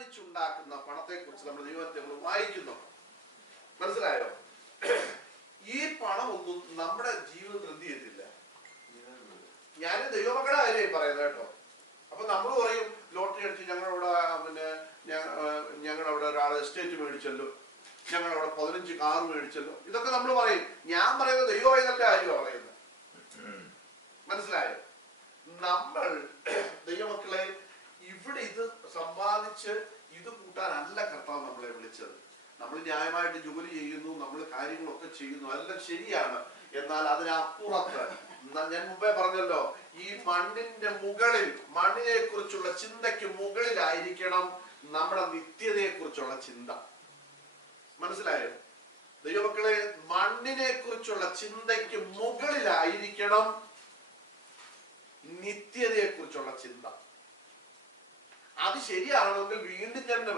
അധ്വാനിച്ചുണ്ടാക്കുന്ന പണത്തെക്കുറിച്ച് നമ്മൾ ദൈവത്തെ നമ്മൾ വായിക്കുന്നു. മനസ്സിലായോ? ഈ പണമൊന്നും നമ്മുടെ ജീവിതത്തിൽ എന്ത് ചെയ്യത്തില്ല? ഞാൻ ദൈവമക്കളുടെ കാര്യമായി പറയുന്നത് കേട്ടോ. അപ്പൊ നമ്മൾ പറയും ലോട്ടറി അടിച്ച് ഞങ്ങളവിടെ പിന്നെ ഞങ്ങളവിടെ ഒരാൾ എസ്റ്റേറ്റ് മേടിച്ചല്ലോ. ഞങ്ങളവിടെ പതിനഞ്ച് കാർ മേടിച്ചല്ലോ. ഇതൊക്കെ നമ്മൾ പറയും. ഞാൻ പറയുന്നത് ദൈവമായി നല്ല കാര്യമാണ് പറയുന്നത് മനസ്സിലായോ നമ്മൾ ദൈവമക്കളെ ഇവിടെ ഇത് സമ്പാദിച്ച് ഇത് കൂട്ടാനല്ല കർത്താവ് നമ്മളെ വിളിച്ചത്. നമ്മൾ ന്യായമായിട്ട് ജോലി ചെയ്യുന്നു നമ്മൾ കാര്യങ്ങളൊക്കെ ചെയ്യുന്നു അതെല്ലാം ശരിയാണ്. എന്നാൽ അതിനപ്പുറത്ത് ഞാൻ മുമ്പേ പറഞ്ഞല്ലോ ഈ മണ്ണിന്റെ മുകളിൽ മണ്ണിനെ കുറിച്ചുള്ള ചിന്തയ്ക്ക് മുകളിലായിരിക്കണം നമ്മുടെ നിത്യതയെ കുറിച്ചുള്ള ചിന്ത. മനസ്സിലായോ? ദൈവമക്കളെ മണ്ണിനെ കുറിച്ചുള്ള ചിന്തയ്ക്ക് മുകളിലായിരിക്കണം നിത്യതയെ കുറിച്ചുള്ള ചിന്ത. അത് ശരിയാണെങ്കിൽ വീണ്ടും ഞാൻ എന്ത്